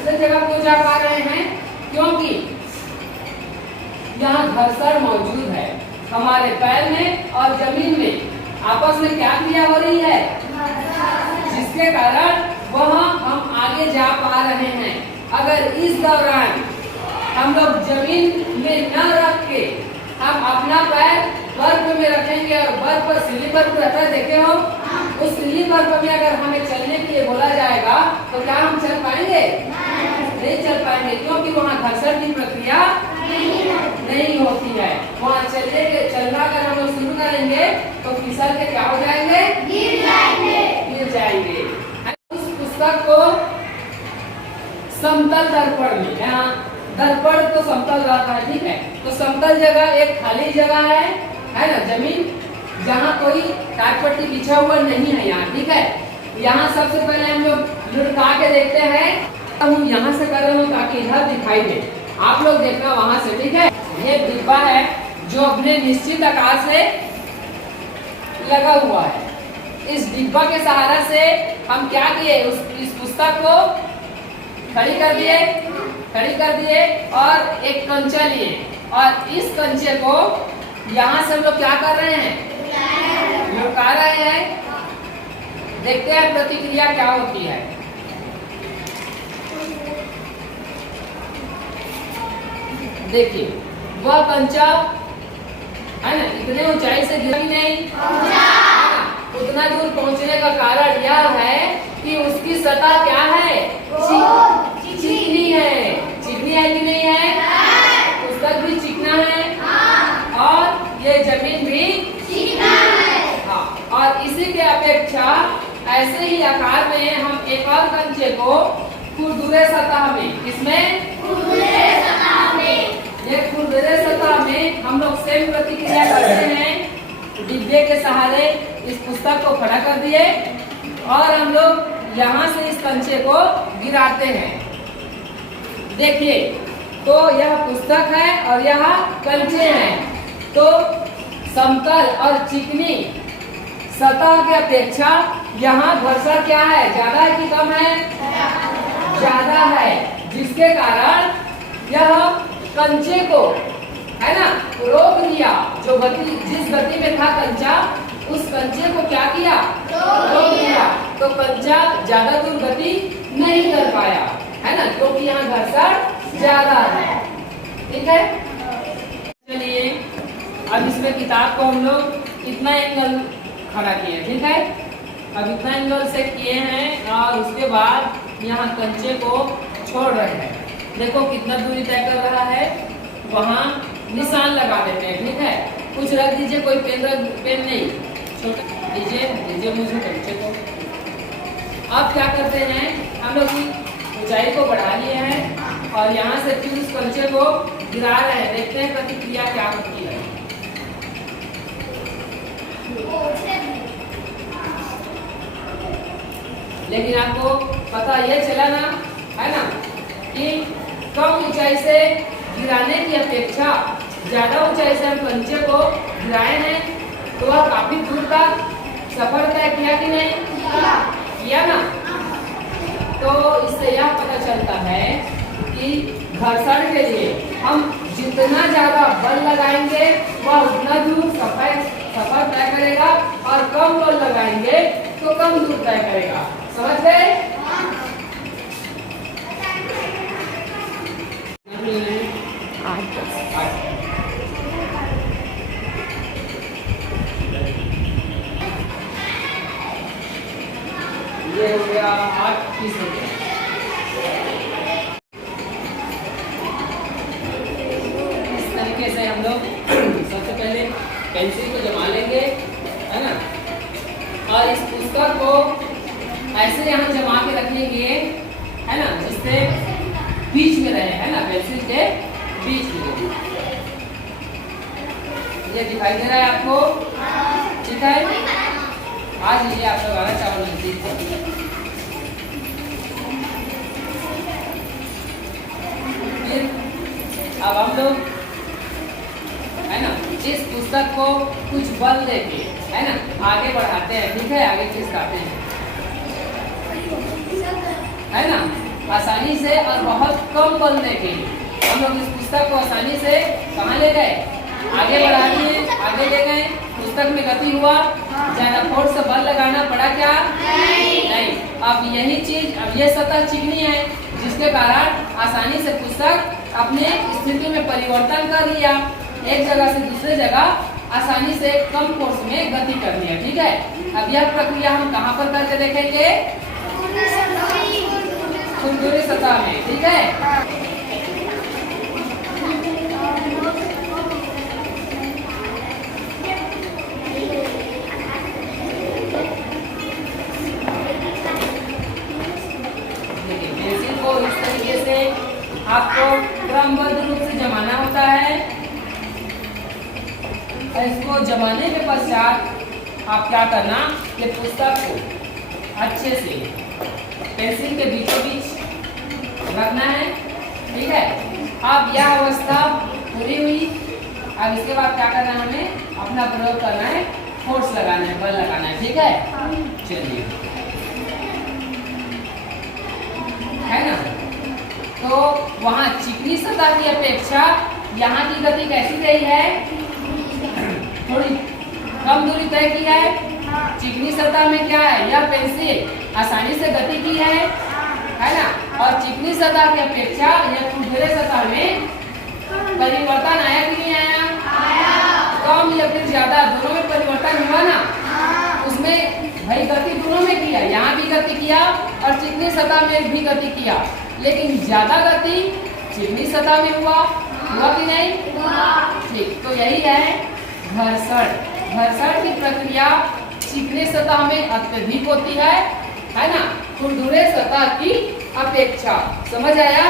दूसरे जगह क्यों जा पा रहे हैं? क्योंकि यहाँ घर्षण मौजूद है। हमारे पैर में और जमीन में आपस में क्या क्रिया हो रही है? जिसके कारण वह हम आगे जा पा रहे हैं। अगर इस दौरान हम लोग जमीन में न रख के हम अपना पैर बर्फ में रखेंगे और बर्फ पर स्लीपर को रहता है, देखे हो? उस स्लीपर में अगर हमें चलने के लिए बोला जाएगा तो क्या हम चल पाएंगे? नहीं चल पाएंगे, क्योंकि वहाँ घर्षण की प्रक्रिया नहीं होती है। वहाँ चलना अगर हम लोग शुरू करेंगे तो फिसल के क्या हो जाएंगे? गिर जाएंगे। उस पुस्तक को समतल दर्पण में, यहाँ दर्पण तो समतल रहता है, ठीक है, तो समतल जगह एक खाली जगह है ना, जमीन जहाँ कोई टाटपट्टी बिछा हुआ नहीं है यहाँ, ठीक है। यहाँ सबसे पहले हम लोग लुढ़का के देखते हैं। हम यहाँ से कर रहे हो ताकि इधर दिखाई दे, आप लोग देखना वहां से, ठीक है। ये डिब्बा है जो अपने निश्चित आकार से लगा हुआ है। इस डिब्बा के सहारा से हम क्या किए, इस पुस्तक को खड़ी कर दिए और एक कंचा लिए, और इस कंचे को यहाँ से हम लोग क्या कर रहे हैं? लुढ़का रहे हैं। देखते हैं प्रतिक्रिया क्या होती है। देखिए, वह कंचा है ना, इतने ऊंचाई से गिरा नहीं, उतना दूर पहुंचने का कारण यह है कि उसकी सतह क्या है? चिकनी है। चिकनी है कि नहीं है? पुस्तक भी चिकना है और ये जमीन भी चिकना है। हाँ, और इसी के अपेक्षा ऐसे ही आकार में हम एक और कंचे को खुरदुरे सतह में, किसमें? ये खुरदुरे सतह में हम लोग सेम प्रतिक्रिया करते हैं। डिब्बे के सहारे इस पुस्तक को खड़ा कर दिए और हम लोग यहाँ से इस कंचे को गिराते हैं। देखिए, तो यह पुस्तक है और यह कंचे हैं, तो समतल और चिकनी सतह के अपेक्षा यहाँ घर्षण क्या है? ज्यादा है कि कम है? ज्यादा है, जिसके कारण यह कंचे को, है ना, रोक दिया। जो गति, जिस गति में था कंचा, उस कंचे को क्या किया? रोक दिया। तो कंचा ज्यादा दूर गति नहीं कर पाया, है ना, क्योंकि यहाँ घर्षण ज्यादा है, ठीक है। चलिए, अब इसमें किताब को हम लोग इतना एंगल खड़ा किए, ठीक है। अब इतना एंगल से किए हैं और उसके बाद यहाँ कंचे को छोड़ रहे हैं। देखो कितना दूरी तय कर रहा है, वहाँ निशान लगा देते हैं, ठीक है। कुछ रख दीजिए, कोई पेन नहीं, छोटा दीजिए मुझे कंचे को। अब क्या करते हैं, हम लोग ऊंचाई को बढ़ा लिए हैं और यहाँ से फिर उस कंचे को गिरा रहे हैं। देखते हैं प्रतिक्रिया क्या होती है। लेकिन आपको पता ये चला ना, है ना, कि कम ऊंचाई से गिराने की अपेक्षा ज्यादा ऊंचाई से हम कंचे को गिराए हैं, तो वह काफी दूर तक सफर तय किया कि नहीं? किया ना। तो इससे यह पता चलता है कि घर्षण के लिए हम जितना ज्यादा बल लगाएंगे वह उतना दूर सफर तय करेगा, और कम बल लगाएंगे तो कम दूर तय करेगा। समझ गए? ये हो गया 8:30 हो गया। इस तरीके से हम लोग सबसे पहले पेंसिल को जमा लेंगे, है ना, और इस पुस्तक को ऐसे यहाँ जमा के रखेंगे, है ना, जिससे बीच में रहे, है ना, पेंसिल के बीच में। ये दिखाई दे रहा है आपको? ठीक है, आज लीजिए आप लोग आना चावल नजदीक। अब हम लोग, है ना, इस पुस्तक को कुछ बल देके, है ना, आगे बढ़ाते हैं, ठीक है, आगे खिसकाते हैं, है ना। आसानी से और बहुत कम बल देके हम लोग इस पुस्तक को आसानी से कहाँ ले गए, आगे बढ़ा दिए, आगे ले गए। पुस्तक में गति हुआ, ज्यादा फोर्स से बल लगाना पड़ा क्या? नहीं। अब यही चीज, अब ये सतह चिकनी है जिसके कारण आसानी से पुस्तक अपने स्थिति में परिवर्तन कर लिया, एक जगह से दूसरे जगह आसानी से कम फोर्स में गति कर लिया। ठीक है, अब यह प्रक्रिया हम कहाँ पर करके देखेंगे? खुरदुरी सतह में। ठीक है, पेंसिल को इस तरीके से आपको क्रमबद्ध रूप से जमाना होता है। इसको जमाने के पश्चात आप क्या करना, कि पुस्तक को अच्छे से पेंसिल के बीचों बीच रखना है। ठीक है, अब यह अवस्था पूरी हुई। अब इसके बाद क्या करना है, हमें अपना प्रयोग करना है, फोर्स लगाना है, बल लगाना है। ठीक है, चलिए, है ना। तो वहाँ चिकनी सतह की अपेक्षा यहाँ की गति कैसी रही है? थोड़ी कम दूरी तय की है। चिकनी सतह में क्या है, यह पेंसिल आसानी से गति की है ना। और चिकनी सतह की अपेक्षा यह खुरदुरे सतह में परिवर्तन आया कि नहीं आया? कम या फिर ज्यादा, दोनों में परिवर्तन हुआ ना। उसमें भाई गति दोनों में किया, यहाँ भी गति किया और चिकनी सतह में भी गति किया, लेकिन ज्यादा गति चिकनी सतह में हुआ कि नहीं? ठीक, तो यही है घर्षण। घर्षण की प्रक्रिया चिकनी सतह में अत्यधिक होती है ना, खुरदुरे सतह की अपेक्षा। समझ आया?